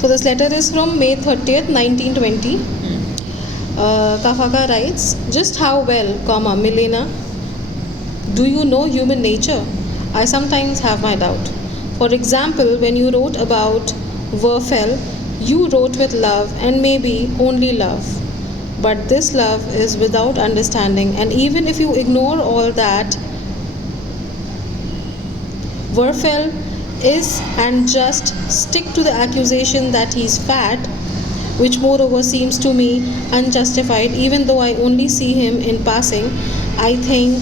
So this letter is from May 30th, 1920. Kafka writes, just how well, comma, Milena, do you know human nature? I sometimes have my doubt. For example, when you wrote about Werfel, you wrote with love and maybe only love. But this love is without understanding, and even if you ignore all that, Werfel is and just stick to the accusation that he's fat, which moreover seems to me unjustified, even though I only see him in passing. I think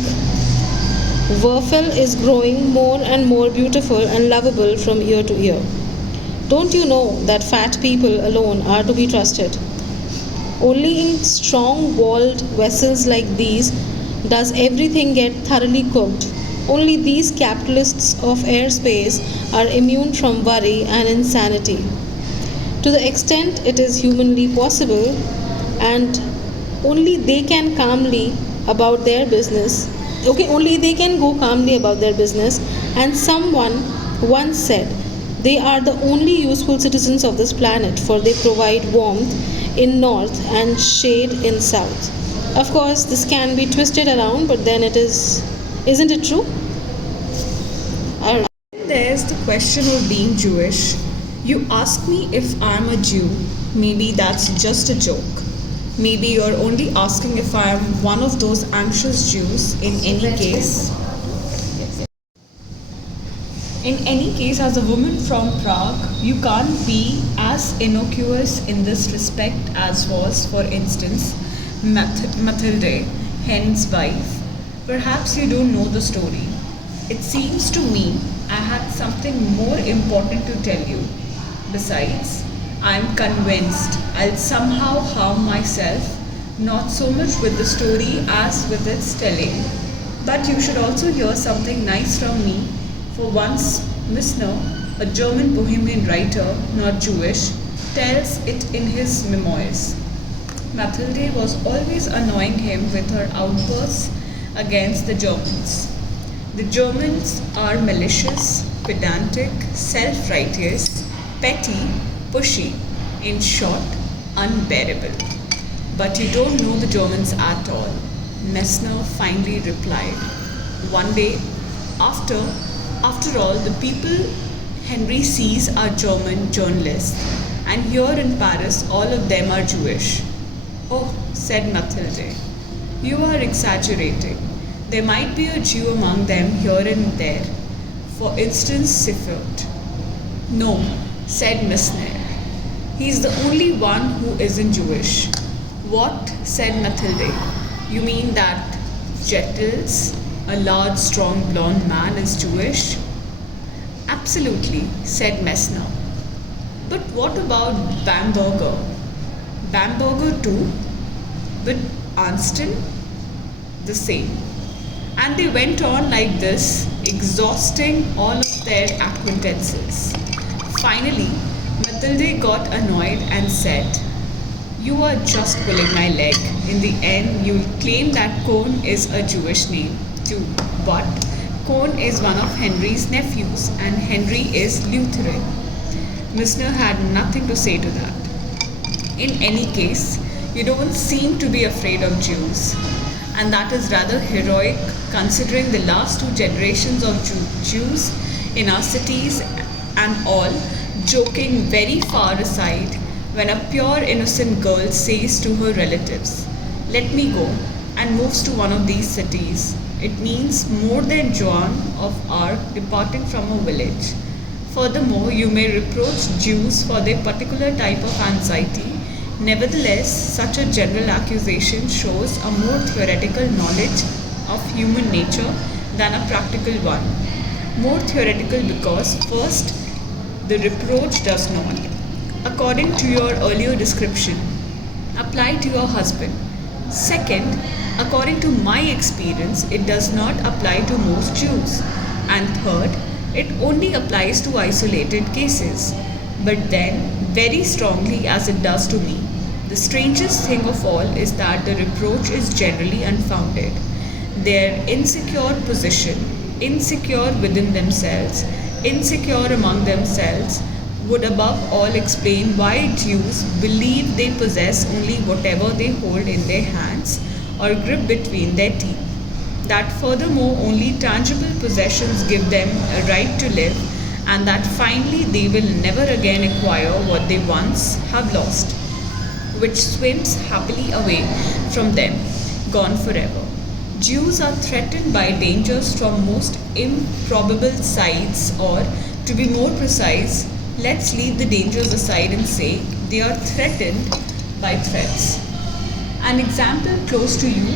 Werfel is growing more and more beautiful and lovable from year to year. Don't you know that fat people alone are to be trusted? Only in strong walled vessels like these does everything get thoroughly cooked. Only these capitalists of airspace are immune from worry and insanity. To the extent it is humanly possible, and only they can calmly about their business. Okay, only they can go calmly about their business. And someone once said, they are the only useful citizens of this planet, for they provide warmth in north and shade in south. Of course, this can be twisted around, but then isn't it true? Alright. There's the question of being Jewish. You ask me if I'm a Jew. Maybe that's just a joke. Maybe you're only asking if I'm one of those anxious Jews. In any case, as a woman from Prague, you can't be as innocuous in this respect as was, for instance, Mathilde, Hen's wife. Perhaps you don't know the story. It seems to me I had something more important to tell you. Besides, I'm convinced I'll somehow harm myself, not so much with the story as with its telling. But you should also hear something nice from me. For once, Missner, a German Bohemian writer, not Jewish, tells it in his memoirs. Mathilde was always annoying him with her outbursts against the Germans. The Germans are malicious, pedantic, self-righteous, petty, pushy, in short, unbearable. But you don't know the Germans at all, Messner finally replied. One day, after all, the people Henry sees are German journalists, and here in Paris, all of them are Jewish. Oh, said Mathilde, you are exaggerating. There might be a Jew among them here and there. For instance, Seifert. No, said Messner. He's the only one who isn't Jewish. What? Said Mathilde. You mean that Jettels, a large, strong, blonde man, is Jewish? Absolutely, said Messner. But what about Bamberger? Bamberger too? But Arnsten? The same. And they went on like this, exhausting all of their acquaintances. Finally, Mathilde got annoyed and said, you are just pulling my leg. In the end, you'll claim that Kohn is a Jewish name too. But Kohn is one of Henry's nephews, and Henry is Lutheran. Missner had nothing to say to that. In any case, you don't seem to be afraid of Jews. And that is rather heroic, considering the last two generations of Jews in our cities and all, joking very far aside, when a pure innocent girl says to her relatives, let me go, and moves to one of these cities. It means more than Joan of Arc departing from a village. Furthermore, you may reproach Jews for their particular type of anxiety. Nevertheless, such a general accusation shows a more theoretical knowledge of human nature than a practical one. More theoretical because, first, the reproach does not, according to your earlier description, apply to your husband. Second, according to my experience, it does not apply to most Jews. And third, it only applies to isolated cases. But then, very strongly as it does to me, the strangest thing of all is that the reproach is generally unfounded. Their insecure position, insecure within themselves, insecure among themselves, would above all explain why Jews believe they possess only whatever they hold in their hands or grip between their teeth. That furthermore, only tangible possessions give them a right to live, and that finally they will never again acquire what they once have lost, which swims happily away from them, gone forever. Jews are threatened by dangers from most improbable sides, or to be more precise, let's leave the dangers aside and say they are threatened by threats. An example close to you.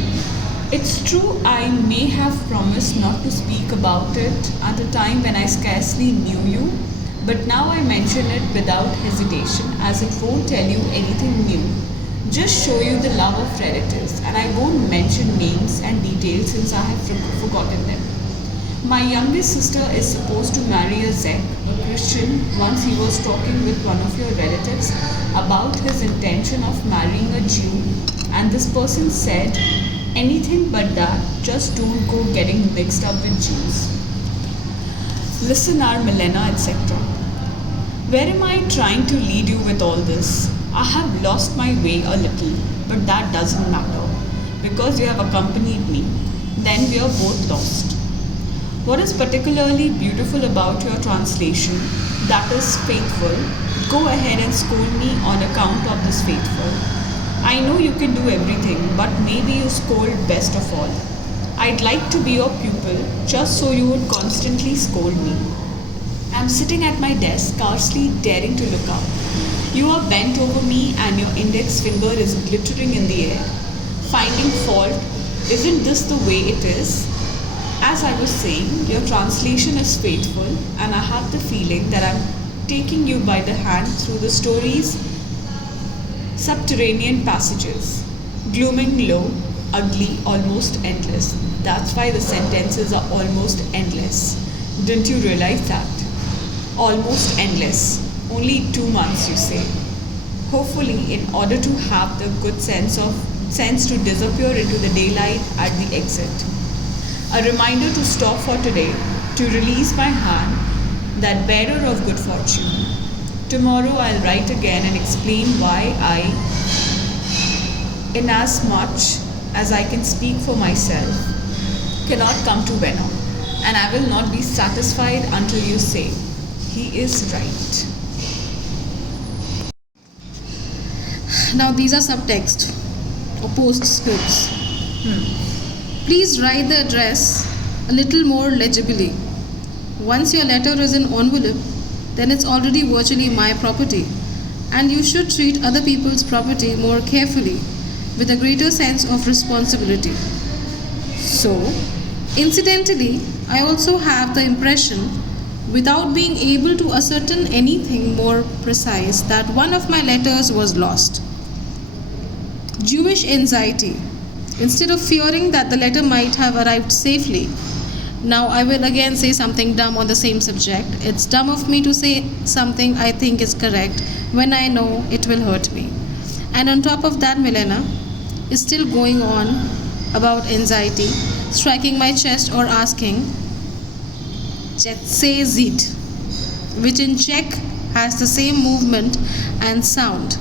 It's true, I may have promised not to speak about it at a time when I scarcely knew you, but now I mention it without hesitation as it won't tell you anything new. Just show you the love of relatives, and I won't mention names and details since I have forgotten them. My youngest sister is supposed to marry a Zek, a Christian. Once he was talking with one of your relatives about his intention of marrying a Jew, and this person said, anything but that, just don't go getting mixed up with Jews. Listen, our Milena, etc. Where am I trying to lead you with all this? I have lost my way a little, but that doesn't matter, because you have accompanied me. Then we are both lost. What is particularly beautiful about your translation, that is faithful, go ahead and scold me on account of this faithful. I know you can do everything, but maybe you scold best of all. I'd like to be your pupil, just so you would constantly scold me. I'm sitting at my desk, scarcely daring to look up. You are bent over me and your index finger is glittering in the air. Finding fault, isn't this the way it is? As I was saying, your translation is faithful, and I have the feeling that I'm taking you by the hand through the story's subterranean passages, glooming low, ugly, almost endless. That's why the sentences are almost endless. Didn't you realize that? Almost endless. Only 2 months, you say. Hopefully, in order to have the good sense to disappear into the daylight at the exit. A reminder to stop for today, to release my hand, that bearer of good fortune. Tomorrow I'll write again and explain why I, inasmuch as I can speak for myself, cannot come to Vienna, and I will not be satisfied until you say, he is right. Now these are subtext or postscripts. Please write the address a little more legibly. Once your letter is in envelope, then it's already virtually my property, and you should treat other people's property more carefully, with a greater sense of responsibility. So, incidentally, I also have the impression, without being able to ascertain anything more precise, that one of my letters was lost. Jewish anxiety. Instead of fearing that the letter might have arrived safely. Now I will again say something dumb on the same subject. It's dumb of me to say something I think is correct when I know it will hurt me. And on top of that, Milena is still going on about anxiety, striking my chest or asking, "Say zit," which in Czech has the same movement and sound.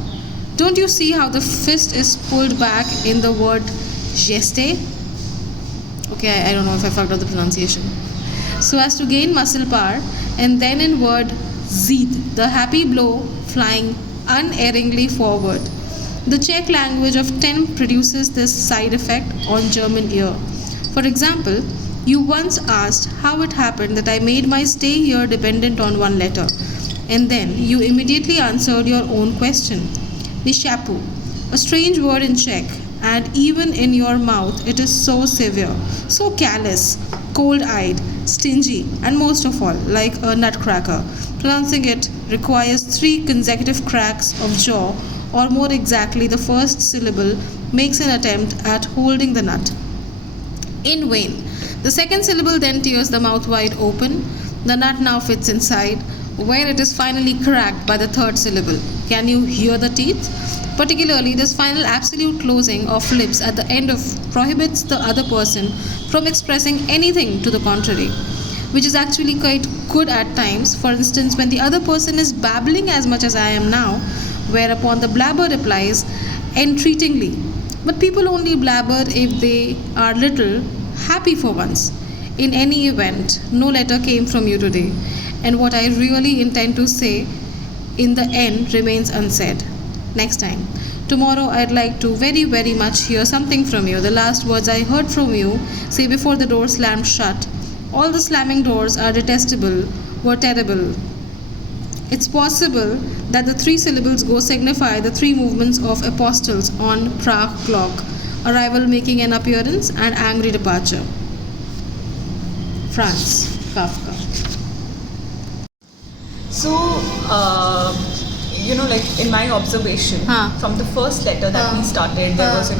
Don't you see how the fist is pulled back in the word geste? Okay, I don't know if I fucked up the pronunciation. So as to gain muscle power, and then in word zid, the happy blow flying unerringly forward. The Czech language of 10 produces this side effect on German ear. For example, you once asked how it happened that I made my stay here dependent on one letter, and then you immediately answered your own question. Nishapu, a strange word in Czech, and even in your mouth it is so severe, so callous, cold-eyed, stingy, and most of all, like a nutcracker. Pronouncing it requires 3 consecutive cracks of jaw, or more exactly, the first syllable makes an attempt at holding the nut. In vain. The second syllable then tears the mouth wide open. The nut now fits inside, where it is finally cracked by the third syllable. Can you hear the teeth? Particularly, this final absolute closing of lips at the end of prohibits the other person from expressing anything to the contrary. which is actually quite good at times. For instance, when the other person is babbling as much as I am now, whereupon the blabber replies entreatingly. But people only blabber if they are little happy for once. In any event, no letter came from you today, and what I really intend to say in the end remains unsaid. Next time. Tomorrow I'd like to very, very much hear something from you. The last words I heard from you, say before the door slammed shut. All the slamming doors are detestable, were terrible. It's possible that the 3 syllables go signify the 3 movements of apostles on Prague clock, arrival making an appearance and angry departure. Franz Kafka. So, like in my observation, from the first letter that we started, there was,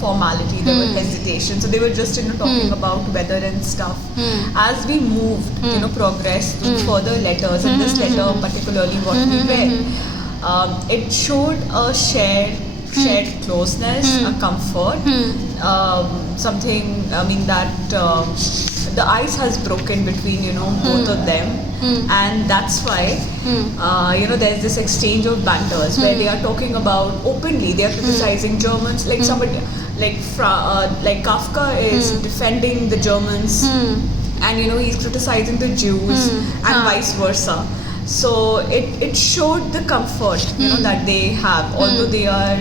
formality, there were hesitation. So they were just, talking about weather and stuff. As we moved, progressed through further letters, and this letter particularly what we read, it showed a shared closeness, a comfort, something, that the ice has broken between, both of them, and that's why, there's this exchange of banters where they are talking about openly, they are criticizing Germans, like somebody, like Kafka is defending the Germans, and he's criticizing the Jews, and vice versa. So it showed the comfort that they have, although they are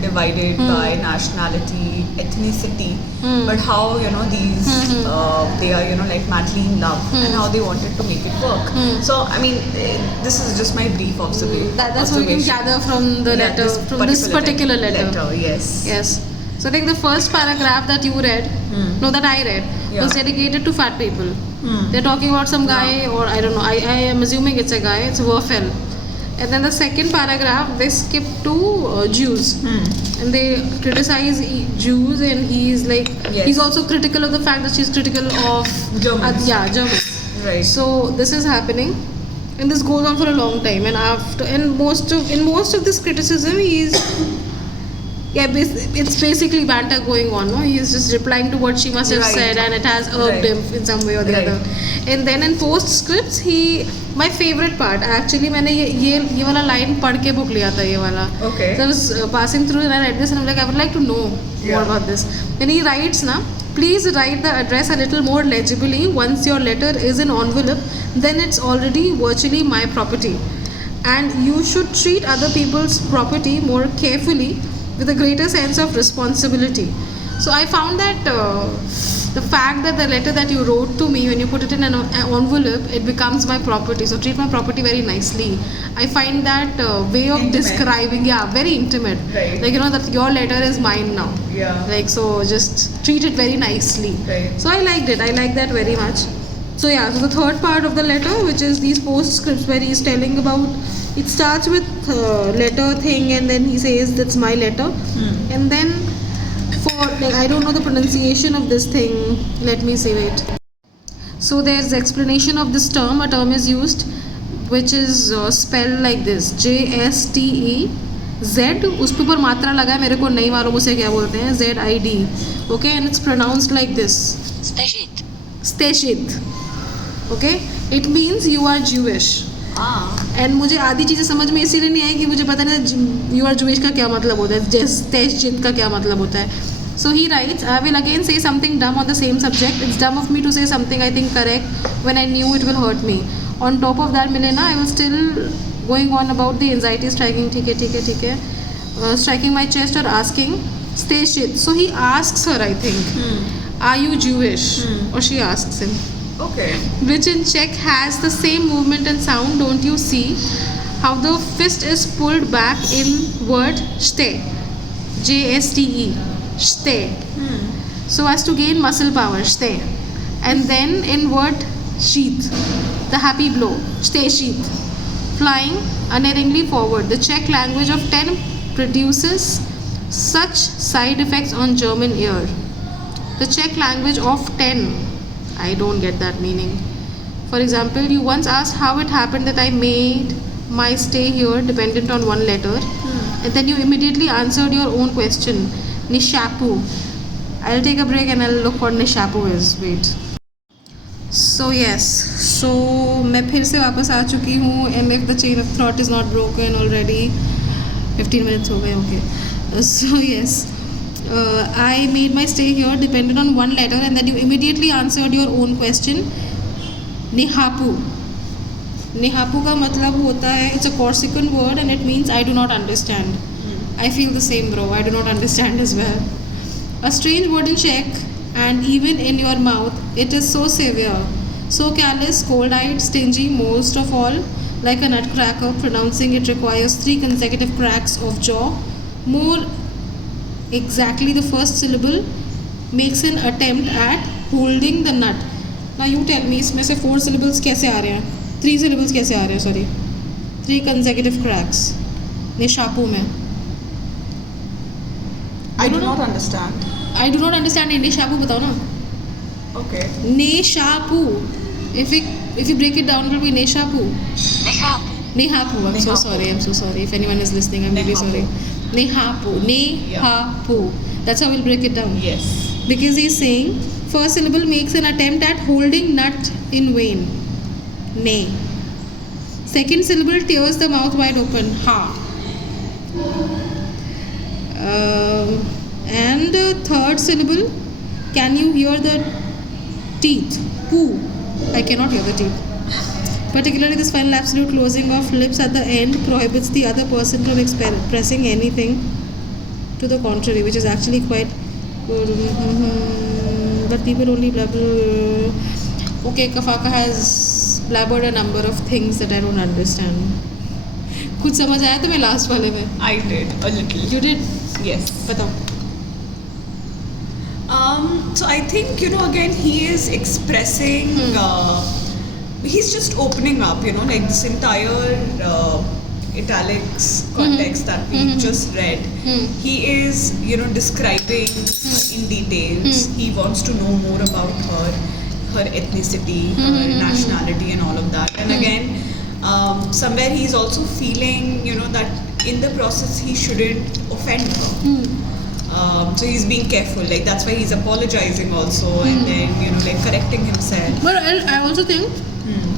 divided by nationality, ethnicity, but how these they are like madly in love, and how they wanted to make it work. So I mean, this is just my brief observation. That's what you can gather from the letter, from this particular letter. Yes. So I think the first paragraph that you read, that I read, was dedicated to fat people. They're talking about some guy, or I don't know, I am assuming it's a guy, it's Werfel. And then the second paragraph, they skip to Jews. And they criticize Jews, and he's like, he's also critical of the fact that she's critical of Germans. Germans. Right. So this is happening. And this goes on for a long time. And in most of this criticism, it's basically banter going on. No, he's just replying to what she must have said, and it has irked him in some way or the other. And then in postscripts, my favorite part, actually, मैंने ये वाला line पढ़ के book लिया था, ये वाला. Okay. So I was passing through and I read this, and I'm like, I would like to know more about this. When he writes, please write the address a little more legibly. Once your letter is in envelope, then it's already virtually my property, and you should treat other people's property more carefully, with a greater sense of responsibility. So I found that the fact that the letter that you wrote to me, when you put it in an envelope, it becomes my property. So treat my property very nicely. I find that way of describing, very intimate. Right. Like, that your letter is mine now. Yeah. Like, so just treat it very nicely. Right. So I liked it. I like that very much. So so the third part of the letter, which is these postscripts where he's telling about, it starts with letter thing, and then he says that's my letter, and then I don't know the pronunciation of this thing. Let me say it. So there's explanation of this term. A term is used which is spelled like this: JSTE Z. उस पे ऊपर मात्रा लगा है, मेरे को नहीं मालूम उसे क्या बोलते हैं. ZID. Okay, and it's pronounced like this. Steshit. Okay, it means you are Jewish. And मुझे आधी चीज़ें समझ में इसीलिए नहीं आई कि मुझे पता नहीं यू आर जूइश का क्या मतलब होता है, टेस्ट का क्या मतलब होता है. So he writes, I will again say something dumb on the same subject. It's dumb of me to say something I think correct when I knew it will hurt me. On top of that, Milena, I will still going on about the anxiety striking. ठीक है, striking my chest और asking stay shit. So he asks her, I think, are you Jewish, और she asks him. Okay. Which in Czech has the same movement and sound. Don't you see how the fist is pulled back in word ste, JSTE, ste, so as to gain muscle power, ste, and then in word sheath, the happy blow, ste sheath, flying unerringly forward. The Czech language of 10 produces such side effects on German ear. The Czech language of 10. I don't get that meaning. For example, you once asked how it happened that I made my stay here dependent on one letter, and then you immediately answered your own question, Nishapu. I'll take a break and I'll look what Nishapu is. Wait. So yes, so मैं फिर से वापस आ चुकी हूँ and if the chain of thought is not broken already, 15 minutes हो गए. Okay. So yes, I made my stay here dependent on one letter and then you immediately answered your own question. Nehapu. Nehapu का मतलब होता है, it's a Corsican word and it means I do not understand. I feel the same, bro. I do not understand as well. A strange word in Czech, and even in your mouth, it is so severe, so callous, cold-eyed, stingy, most of all, like a nutcracker. Pronouncing it requires 3 consecutive cracks of jaw. More exactly, the first syllable makes an attempt at holding the nut. Now you tell me, इसमें से 4 syllables कैसे आ रहे हैं? 3 syllables कैसे आ रहे हैं? Sorry, 3 consecutive cracks. निशापू में. I do not understand. I do not understand. निशापू बताओ ना. Okay. Neshapu. If you break it down, it will be Neshapu. Nehapu. I'm so sorry. If anyone is listening, I'm really sorry. Nehapu. Nehapu. That's how we'll break it down. Yes. Because he's saying first syllable makes an attempt at holding nut in vain. Ne. Second syllable tears the mouth wide open. Ha. And third syllable, can you hear the teeth? Poo. I cannot hear the teeth. Particularly this final absolute closing of lips at the end prohibits the other person from expressing anything to the contrary, which is actually quite good. But people only blabber. Okay, Kafka has blabbered a number of things that I don't understand. कुछ समझ आया तुम्हें last वाले में? I did a little. You did? Yes. बताओ. So I think, again, he is expressing, he's just opening up, like this entire italics context that we just read. He is, describing in details. He wants to know more about her ethnicity, her nationality and all of that. And again, somewhere he's also feeling, that in the process he shouldn't offend her. So he's being careful, like that's why he's apologizing also, and then like correcting himself. But I also think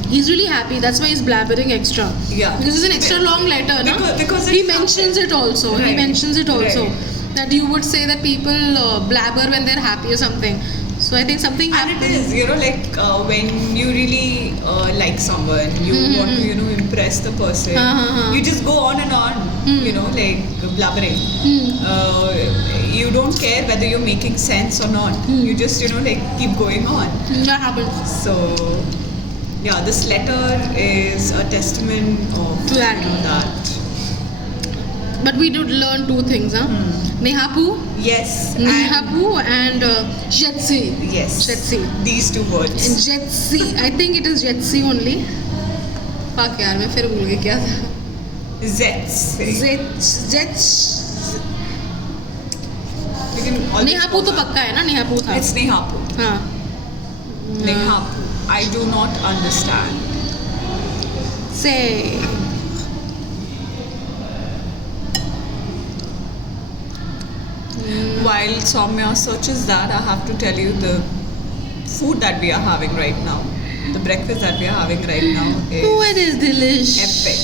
he's really happy. That's why he's blabbering extra. Yeah. Because it's an extra long letter, because he mentions it also. Right. He mentions it also Right. that you would say that people blabber when they're happy or something. So I think something And happened. it is, like when you really like someone, you want to, impress the person. You just go on and on, like blabbering. You don't care whether you're making sense or not. You just, like keep going on. That happens. So, yeah, this letter is a testament of To that. that. But we did learn 2 things, Nehapu, Yes. Nehapu and Jetsi. Yes. Jetsi. These 2 words. And Jetsi. I think it is Jetsi only. Fuck यार मैं फिर भूल गई क्या था. Zets. Jets. You can always नेहापू go तो back. पक्का है ना. नेहापू था. It's Nehapu. हाँ. Nehapu. I do not understand. Say. While Soumya searches that, I have to tell you the food that we are having right now, the breakfast that we are having right now Oh, is it is delish. epic.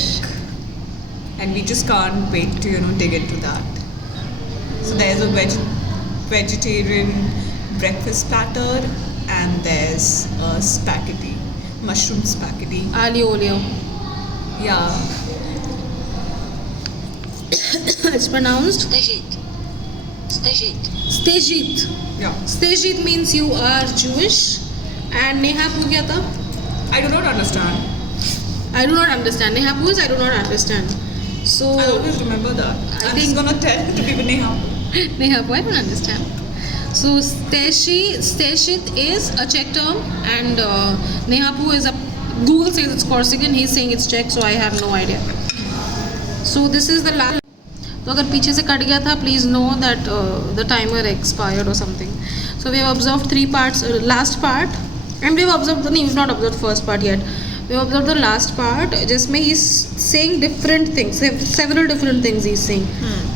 And we just can't wait to, dig into that. So there's a vegetarian breakfast platter and there's a spaghetti, mushroom spaghetti. Aglio olio. Yeah. It's pronounced Stejit. Yeah. Stejit means you are Jewish. And Nehapu क्या था? I do not understand. I do not understand. Nehapu is I do not understand. So I always remember that. I'm just gonna tell to people Nehapu. Nehapu, I don't understand. So Steshit is a Czech term and Nehapu is a Google says it's Corsican, he's saying it's Czech, so I have no idea. So this is the last. तो अगर पीछे से cut गया था please know that the timer expired or something. So we have observed 3 parts, last part, and we've not observed first part yet. we observe the last part जिसमें he's saying different things, several different things he's saying.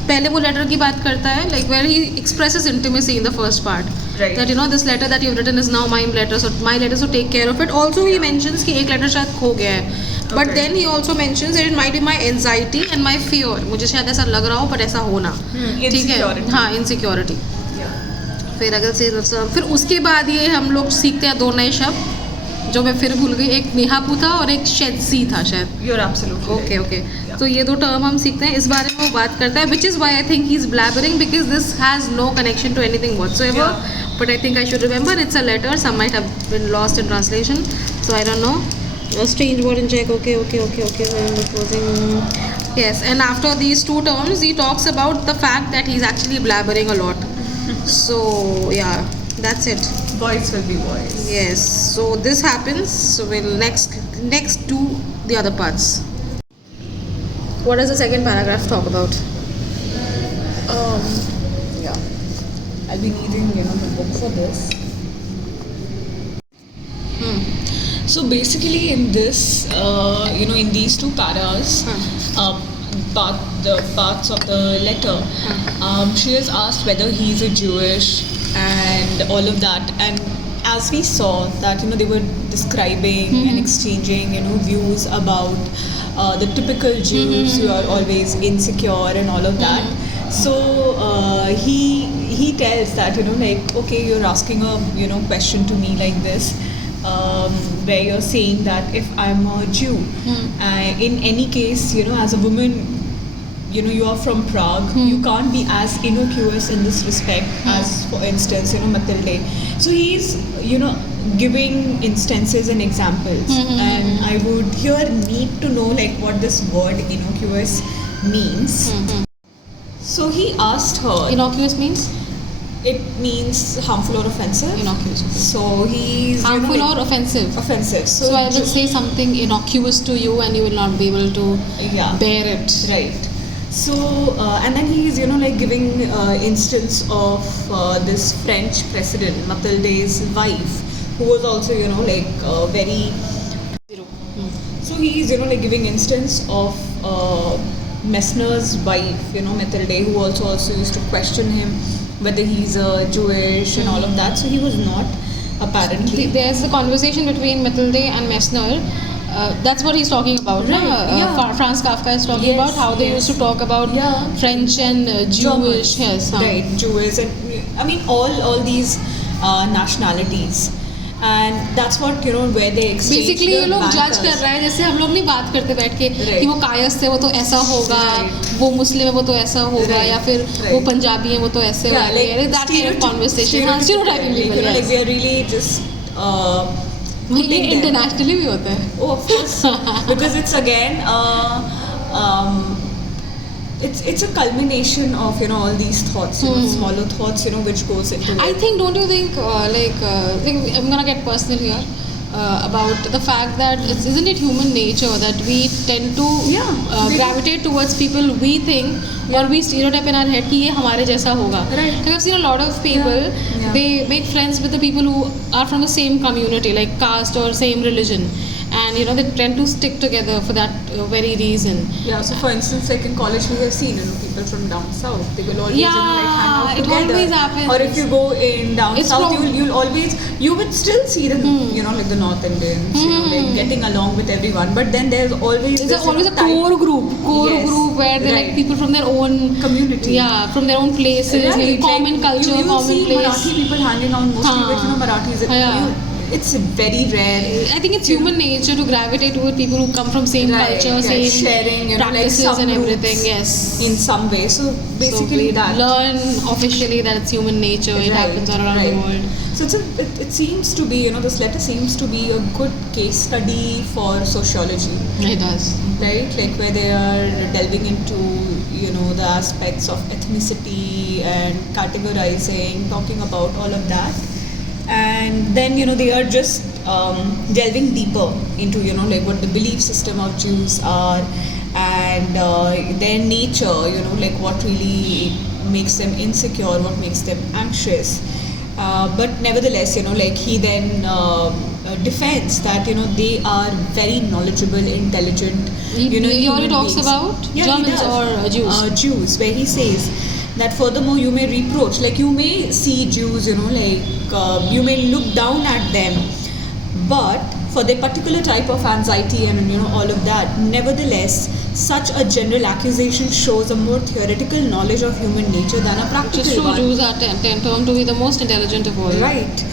पहले वो letter की बात करता है, like where he expresses intimacy in the first part. Right. That this letter that you've written is now my letter, so my letter, so take care of it. Also he mentions कि एक letter शायद खो गया है. But then he also mentions that it might be my anxiety and my fear. मुझे शायद ऐसा लग रहा हो पर ऐसा होना. ठीक है. हाँ, insecurity. फिर अगर से फिर उसके बाद ये हम लोग सीखते हैं 2 नए शब्द जो मैं फिर भूल गई. एक नेहापू था और एक शेदसी था शायद. You're absolutely okay okay. तो ये 2 टर्म हम सीखते हैं. इस बारे में वो बात करता है, which is why I think he's blabbering, because this has no connection to anything whatsoever. But I think I should remember it's a letter. Some might have been lost in translation, so I don't know. A strange word in Czech. Okay. Yes, and after these 2 terms, he talks about the fact that he's actually blabbering a lot. So yeah, that's it. Boys will be boys. Yes. So this happens. So we'll next do the other parts. What does the second paragraph talk about? Yeah. I'll be needing the book for this. So basically, in this, in these 2 paras, the parts of the letter, she is asked whether he's a Jewish and all of that. And as we saw that, they were describing and exchanging, views about the typical Jews who are always insecure and all of that. So he tells that, okay, you're asking a, question to me like this. Where you're saying that if I'm a Jew, in any case, as a woman, you are from Prague, you can't be as innocuous in this respect as, for instance, Matilde. So he's, giving instances and examples, and I would here need to know what this word innocuous means. So he asked her. Innocuous means? It means harmful or offensive. Innocuous. So he's harmful or offensive. Offensive. So I will say something innocuous to you, and you will not be able to bear it. Right. So and then he's giving instance of this French president Matilde's wife, who was also very. So he's giving instance of Messner's wife, Matilde, who also used to question him whether he's a Jewish and all of that. So he was not, apparently. There's a conversation between Matilde and Messner. That's what he's talking about. Right. Franz Kafka is talking about how they used to talk about French and Jewish. Yes. Right, Jewish and all these nationalities. And that's what where they exchange. Basically ये लोग जज कर रहा है, जैसे हम लोग नहीं बात करते बैठ के कि वो कायस्थ है वो तो ऐसा होगा, वो मुस्लिम है वो तो ऐसा होगा, या फिर वो पंजाबी है वो तो ऐसे होगा. That kind of conversation. Stereotyping people. Like we are really just. ये internationally भी होता है. Oh, of course. Because it's again. It's a culmination of all these thoughts, smaller thoughts, which goes into it. I think, don't you think, I'm gonna get personal here, about the fact that isn't it human nature that we tend to gravitate towards people we think or we stereotype in our head कि ये हमारे जैसा होगा. Right. Like I've seen a lot of people, they make friends with the people who are from the same community, like caste or same religion. And they tend to stick together for that very reason. Yeah, so for instance, like in college we have seen people from down south, they will always hang out it together. Always happens. Or if you go in down south, you would still see them, like the North Indians, like getting along with everyone. But then there's always a core group where they're like people from their own community. Yeah, from their own places, right. Common culture, you common see place. Marathi people hanging out mostly with Marathis. It's very rare. I think it's human nature to gravitate toward people who come from same culture, same sharing, practices and everything. Yes, in some way. So basically, we that learn officially that it's human nature. It happens all around the world. So it seems to be, this letter seems to be a good case study for sociology. It does. Right, like where they are delving into the aspects of ethnicity and categorizing, talking about all of that. And then they are just delving deeper into like what the belief system of Jews are, and their nature, like what really makes them insecure, what makes them anxious. But nevertheless, like he then defense that they are very knowledgeable, intelligent. He human only talks beings. about Yeah, he Germans does. or Jews? Jews, where he says that furthermore you may reproach, like you may see Jews, you may look down at them, but for their particular type of anxiety and all of that, nevertheless, such a general accusation shows a more theoretical knowledge of human nature than a Which practical is true. one. Jews are termed to be the most intelligent of all. Right.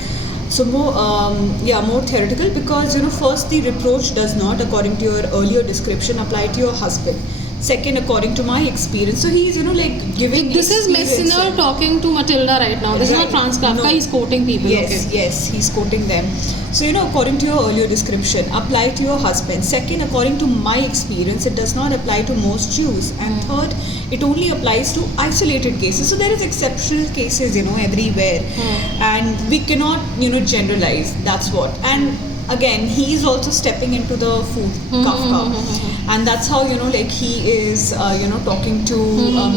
So more theoretical, because first, the reproach does not, according to your earlier description, apply to your husband. Second, according to my experience, so he's giving. This is experiences. Messner talking to Matilda right now. This is Right. not Franz Kafka. No. He's quoting people. Yes, Okay. yes, he's quoting them. So, according to your earlier description, apply to your husband. Second, according to my experience, it does not apply to most Jews. And third, it only applies to isolated cases. So, there is exceptional cases, everywhere. And we cannot, generalize. That's what. And again, he is also stepping into the food, Kafka. And that's how, he is, talking to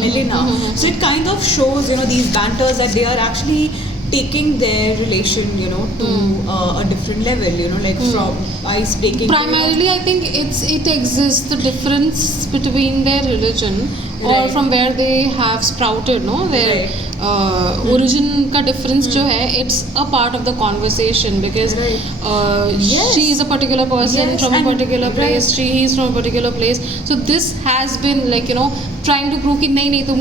Milena. So, it kind of shows, these banters that they are actually taking their relation, to a different level, from ice breaking. Primarily, I think it exists the difference between their religion or Right. from where they have sprouted, no? Their origin का difference जो है, it's a part of the conversation because Yes. she is a particular person Yes, from a and- particular place, right. he is from a particular place. So this has been like trying to prove कि नहीं तुम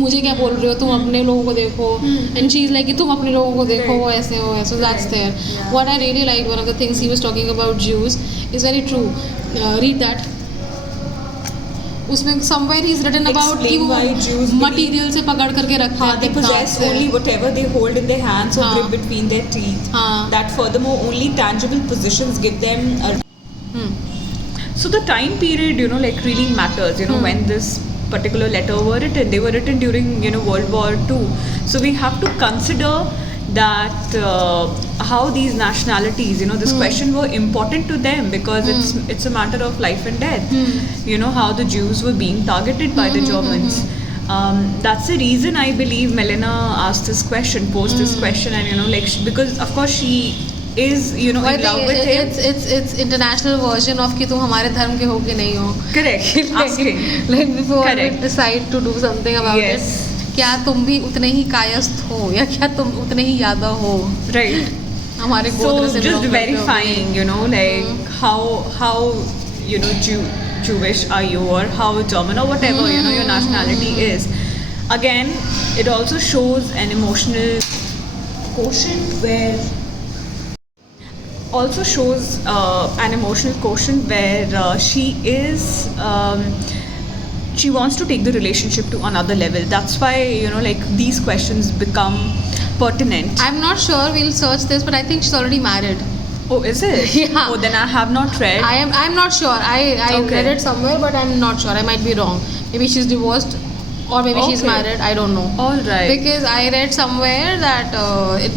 मुझे क्या बोल रहे हो, तुम अपने लोगों को देखो, and she is like कि तुम अपने लोगों को देखो, वो ऐसे हो ऐसे. So that's there. Yeah. What I really liked, one of the things he was talking about Jews is very true. Read that. उसमें somewhere he's written about कि Explain वो why Jews material से पकड़ करके रखते हैं They अपने हाथ possess से. only whatever they hold in their hands or हाँ. grip between their teeth. हाँ. That furthermore only tangible possessions give them a. So the time period, really matters. When this particular letter were written, they were written during World War II. So we have to consider that how these nationalities, this question were important to them because it's a matter of life and death. How the Jews were being targeted by the Germans. That's the reason I believe Milena asked this question, posed this question, and because of course she is in I love think with him. it's international version of कि तुम हमारे धर्म के हो कि नहीं हो. Correct. Asking. Like before Correct. we decide to do something about Yes. it, क्या तुम भी उतने ही कायस्थ हो या क्या तुम उतने ही यादव हो Right. हमारे So गोत्र से just belong करते हो. verifying, how Jewish are you, or how German, or whatever your nationality is. Again, it also shows an emotional quotient where she is. She wants to take the relationship to another level. That's why these questions become pertinent. I'm not sure. We'll search this, but I think she's already married. Oh, is it? Yeah. Oh, then I have not read. I'm not sure. I Okay. read it somewhere, but I'm not sure. I might be wrong. Maybe she's divorced, or maybe she's Okay. married. I don't know. All right. Because I read somewhere that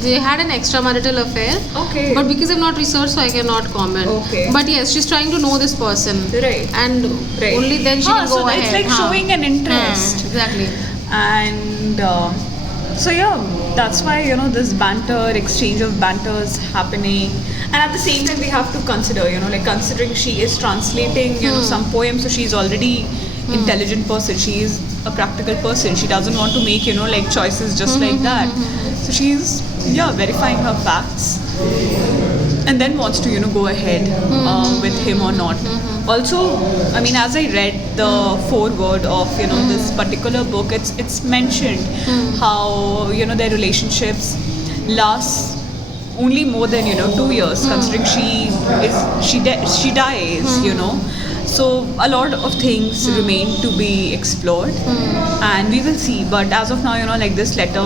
they had an extramarital affair. Okay. But because I've not researched, so I cannot comment. Okay. But yes, she's trying to know this person. Right. And Right. only then she can So go ahead. it's like showing an interest. Exactly. And so yeah, that's why this banter, exchange of banters happening. And at the same time we have to consider, considering she is translating some poems, so she's already intelligent person, she is a practical person, she doesn't want to make choices just like that. So she's verifying her facts and then wants to go ahead with him or not. Also, I mean, as I read the foreword of this particular book, it's mentioned how their relationships last only more than 2 years, considering she dies. So a lot of things remain to be explored, and we will see. But as of now, this letter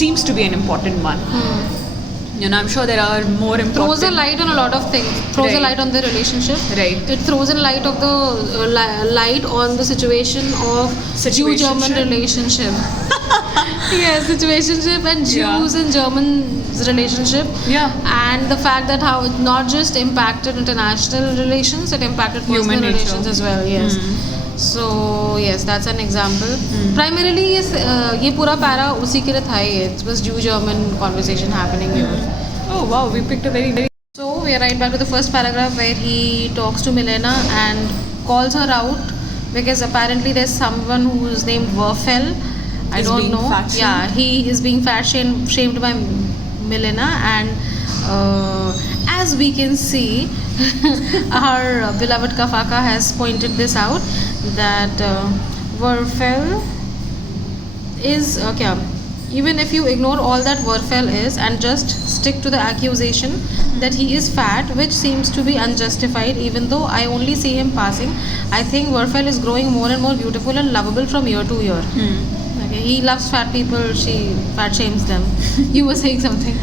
seems to be an important one. I'm sure there are more important. Throws a light on a lot of things. Throws a Right. light on the relationship. Right. It throws a light of the light on the situation of Jew-German relationship. Yes, situationship and Jews and Germans relationship. Yeah. And the fact that how it not just impacted international relations, it impacted personal Human nature. relations as well. Yes. So yes, that's an example. Primarily yes, ये पूरा para उसी के लिए था ही. It was Jew-German conversation happening here. Oh wow, we picked a very. So we are right back to the first paragraph where he talks to Milena and calls her out because apparently there's someone who's named Werfel. I Is don't being know. fat shamed. Yeah, he is being shamed by Milena, and as we can see, our beloved Kafaka has pointed this out that Werfel is okay. Even if you ignore all that Werfel is and just stick to the accusation that he is fat, which seems to be unjustified, even though I only see him passing, I think Werfel is growing more and more beautiful and lovable from year to year. Okay, he loves fat people, she fat shames them. You were saying something.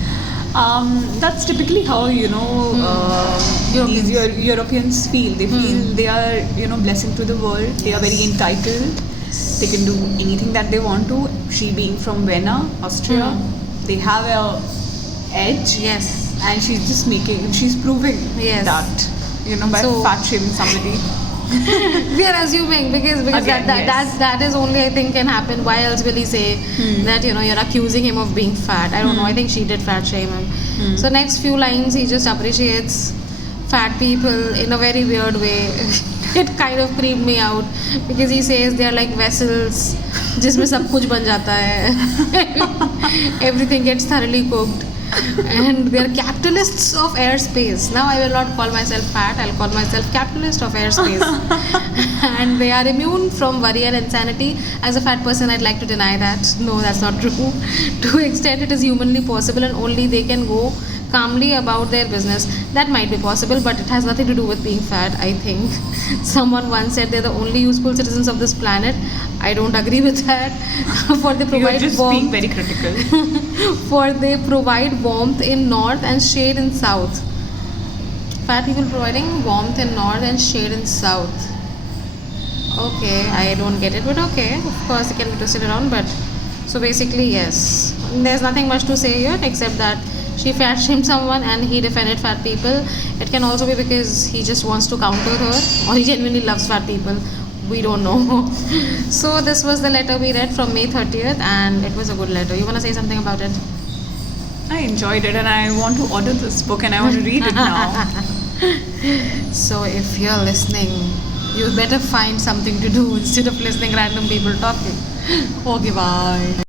That's typically how Europeans. these Europeans feel. They feel they are blessing to the world. They are very entitled. They can do anything that they want to. She being from Vienna, Austria, they have a edge. Yes. And she's proving Yes. that by So- fat shaming somebody. We are assuming because Again, yes. that is only I think can happen. Why else will he say that you're accusing him of being fat? I don't know. I think she did fat shame him. So next few lines he just appreciates fat people in a very weird way. It kind of creeped me out because he says they are like vessels जिसमें सब कुछ बन जाता है. Everything gets thoroughly cooked. And they are capitalists of airspace. Now I will not call myself fat, I'll call myself capitalist of airspace. And they are immune from worry and insanity. As a fat person, I'd like to deny that. No, that's not true. To extent it is humanly possible and only they can go calmly about their business. That might be possible, but it has nothing to do with being fat, I think. Someone once said they're the only useful citizens of this planet. I don't agree with that. For they You're provide just warmth. being very critical. For they provide warmth in north and shade in south. Fat people providing warmth in north and shade in south. Okay, I don't get it, but okay. Of course, it can be twisted around, but so basically, yes. There's nothing much to say here except that she fat shamed someone and he defended fat people. It can also be because he just wants to counter her or he genuinely loves fat people. We don't know. So this was the letter we read from May 30th and it was a good letter. You want to say something about it? I enjoyed it and I want to order this book and I want to read it now. So if you're listening, you better find something to do instead of listening random people talking. Okay, bye.